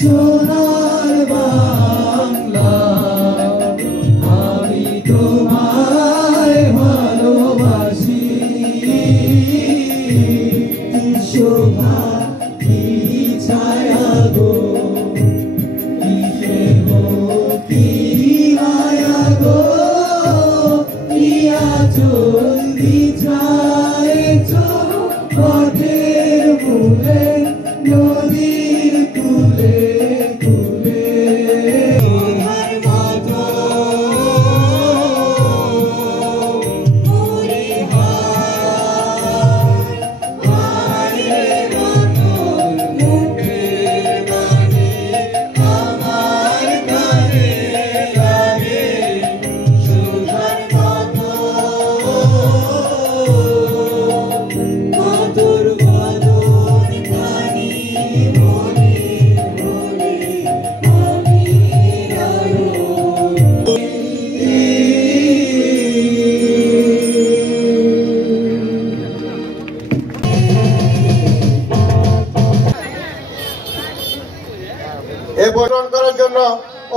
সোনার বাংলা আমি তোমায় ভালোবাসি শোভা কি ছায়া গো কি প্রেম কি মায়া গো কি আচল বিছায়েছ পথের মূলে নদীর কূলে কূলে বরণ করার জন্য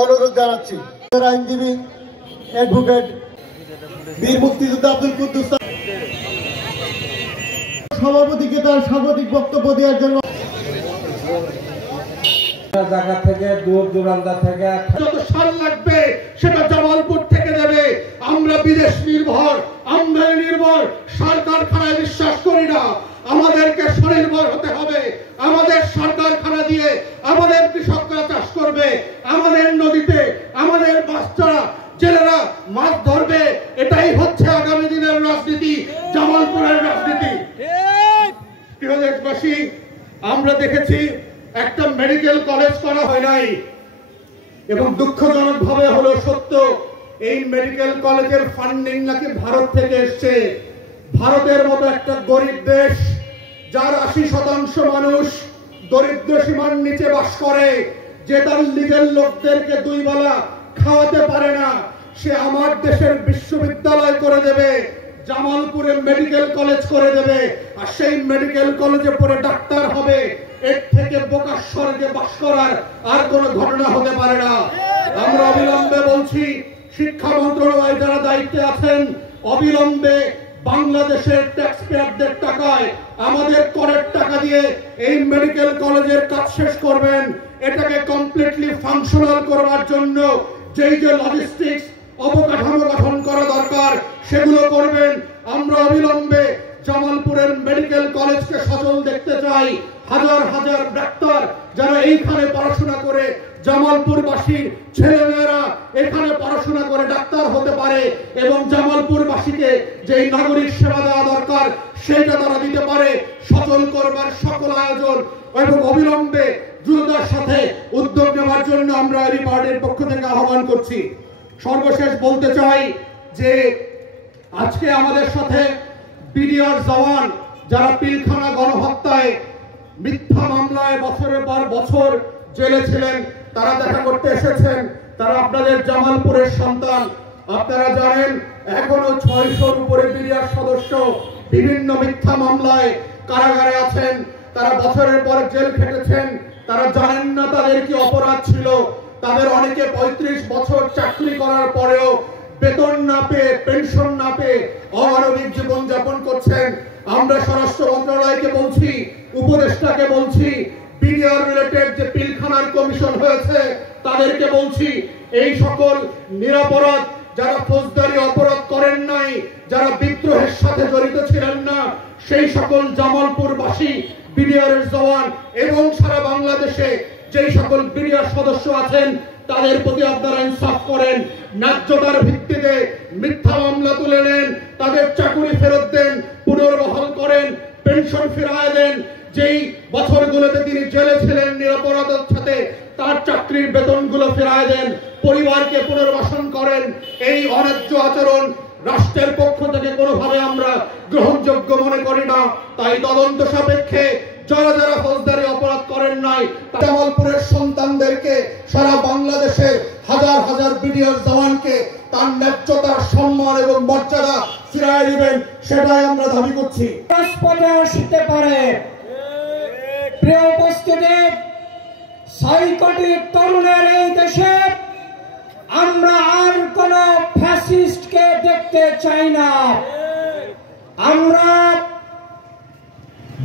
অনুরোধ জানাচ্ছি আইনজীবী অ্যাডভোকেট বীর মুক্তিযোদ্ধা আব্দুল কুদ্দুস সভাপতিকে তার স্বাগতিক বক্তব্য দেওয়ার জন্য জায়গা থেকে দূর দূরান্ত থেকে যত সার লাগবে সেটা জামালপুর থেকে দেবে। আমরা বিদেশ নির্ভর আমদানি নির্ভর সার কারখানায় বিশ্বাস করি না। আমাদেরকে স্বনির্ভর হতে হবে। আমাদের সার কারখানা দিয়ে আমাদের কৃষকরা চাষ করবে, আমাদের নদীতে আমাদের বাচ্চারা জেলেরা মাছ ধরবে। এটাই হচ্ছে আগামী দিনের রাজনীতি, জামালপুরের রাজনীতি। প্রিয় দেশবাসী, আমরা দেখেছি একটা মেডিকেল কলেজ করা হয় নাই এবং দুঃখজনক ভাবে হলো সত্য, এই মেডিকেল কলেজের ফান্ডিং নাকি ভারত থেকে এসছে। ভারতের মতো একটা গরিব দেশ যার 80% মানুষ দরিদ্র সীমার নিচে বাস করে, যে তার লিগেল লোকদেরকে 2 বেলা খাওয়াতে পারে না, সে আমার দেশের বিশ্ববিদ্যালয় করে দেবে, জামালপুরে মেডিকেল কলেজ করে দেবে, আর সেই মেডিকেল কলেজে পড়ে ডাক্তার হবে। এর থেকে বোকা স্বর্গে বাস করার আর কোন ঘটনা হতে পারে না। আমরা অবিলম্বে বলছি, শিক্ষা মন্ত্রণালয় যারা দায়িত্বে আছেন, অবিলম্বে বাংলাদেশের ট্যাক্স পেয়ারদের টাকায় আমাদের করের টাকা দিয়ে এই মেডিকেল কলেজের কাজ শেষ করবেন। এটাকে কমপ্লিটলি ফাংশনাল করার জন্য যেই যে লজিস্টিক্স অবকাঠামো গঠন করা দরকার সেগুলো করবেন। আমরা অবিলম্বে জামালপুরের মেডিকেল কলেজকে সচল দেখতে চাই। হাজার হাজার ডাক্তার যারা এইখানে পড়াশোনা করে, জামালপুরবাসীর ছেলেমেয়েরা এখানে পড়াশোনা করে ডাক্তার হতে পারে এবং জামালপুরবাসীকে যেই নাগরিক সেবা দেওয়া দরকার সেটা তারা দিতে পারে, সচল করবার সকল আয়োজন এবং অবিলম্বে দ্রুততার সাথে উদ্যোগ নেওয়ার জন্য আমরা এই পার্টির পক্ষ থেকে আহ্বান করছি। সর্বশেষ বলতে চাই যে আজকে আমাদের সাথে বিডিআর জওয়ান যারা পিলখানা গণহত্যায় মিথ্যা মামলায় বছরের পর বছর জেলে ছিলেন, তারা দেখা করতে এসেছেন। তারা আপনাদের জামালপুরের সন্তান। আপনারা জানেন এখনো 600-র উপরে বিডিআর সদস্য বিভিন্ন মিথ্যা মামলায় কারাগারে আছেন। তারা বছরের পর জেল খেটেছেন। তারা জানেন না তাদের কি অপরাধ ছিল। তাদের অনেকে 35 বছর চাকরি করার পরেও বেতন না পেয়ে, পেনশন না পেয়ে অমানবিক জীবন যাপন করছেন। আমরা স্বরাষ্ট্র মন্ত্রণালয়কে বলছি, উপদেষ্টাকে বলছি, বিডিআর রিলেটেড যে পিলখানার কমিশন হয়েছে তাদেরকে বলছি, এই সকল নিরপরাধ যারা ফৌজদারি অপরাধ করেন নাই, যারা বিদ্রোহের সাথে জড়িত ছিলেন না, সেই সকল জামালপুরবাসী বিডিআর জওয়ান এবং সারা বাংলাদেশে যেই সকল বিডিআর সদস্য আছেন তাদের প্রতি আপনারা ইনসাফ করেন। ন্যায্যতার ভিত্তিতে মিথ্যা মামলা তুলে নেন, তাদের চাকরি ফেরত দেন, পুনর্বহাল করেন, পেনশন ফিরিয়ে দেন। যেই বছরগুলোতে তিনি জেলে ছিলেন নিরপরাধের সাথে, তার চাকরির বেতনগুলো ফিরিয়ে দেন, পরিবারকে পুনর্বাসন করেন। এই অন্যায্য আচরণ রাষ্ট্রের পক্ষ থেকে কোনোভাবে আমরা গ্রহণযোগ্য মনে করি না। তাই তদন্ত সাপেক্ষে যারা যারা ফৌজদারি অপরাধ করেন নাই, জামালপুরের সন্তানদেরকে, সারা বাংলাদেশের হাজার হাজার বিডিআর জওয়ানকে তার ন্যায্যতার সম্মান এবং মর্যাদা ফিরিয়ে দিবেন, সেটাই আমরা দাবি করছি। রাজপথে আসতে পারে। প্রিয় উপস্থিতি, 6 কোটি তরুণের এই দেশে আমরা আর কোন ফ্যাসিস্টকে দেখতে চাই না। আমরা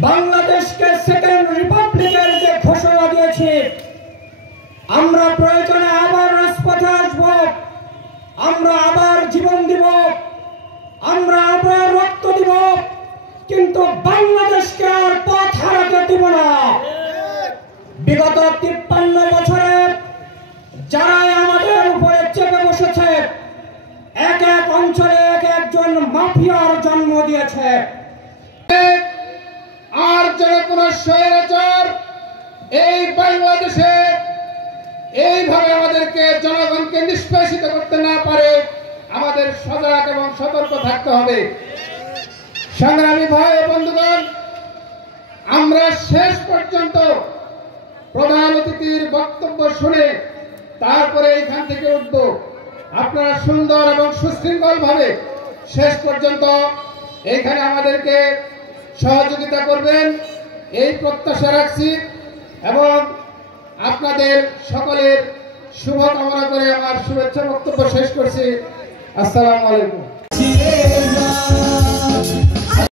বাংলাদেশকে সেকেন্ড রিপাবলিকের যে ঘোষণা দিয়েছি, আমরা প্রয়োজনে আবার রাজপথে আসব, আমরা আবার জীবন দিব, আমরা আবার রক্ত দিব, কিন্তু বাংলাদেশকে আর পথ হারাতে দিব না। বিগত 53 বছরে যারা আমাদের উপরে চেপে বসেছে, এক এক অঞ্চলে এক একজন মাফিয়ার জন্ম দিয়েছে। আর যেন কোন স্বৈরাচার এই বাংলাদেশে এইভাবে আমাদেরকে জনগণকে নিষ্পেষিত করতে না পারে, আমাদের সজাগ এবং সতর্ক থাকতে হবে। সংগ্রামী ভাই ও বন্ধুগণ, আমরা শেষ পর্যন্ত প্রধান অতিথির বক্তব্য শুনে তারপরে এখান থেকে উঠব। আপনারা সুন্দর এবং সুশৃঙ্খল ভাবে শেষ পর্যন্ত এইখানে আমাদেরকে সহযোগিতা করবেন এই প্রত্যাশা রাখছি এবং আপনাদের সকলের শুভকামনা করে আমার শুভেচ্ছা বক্তব্য শেষ করছি। আসসালামু আলাইকুম।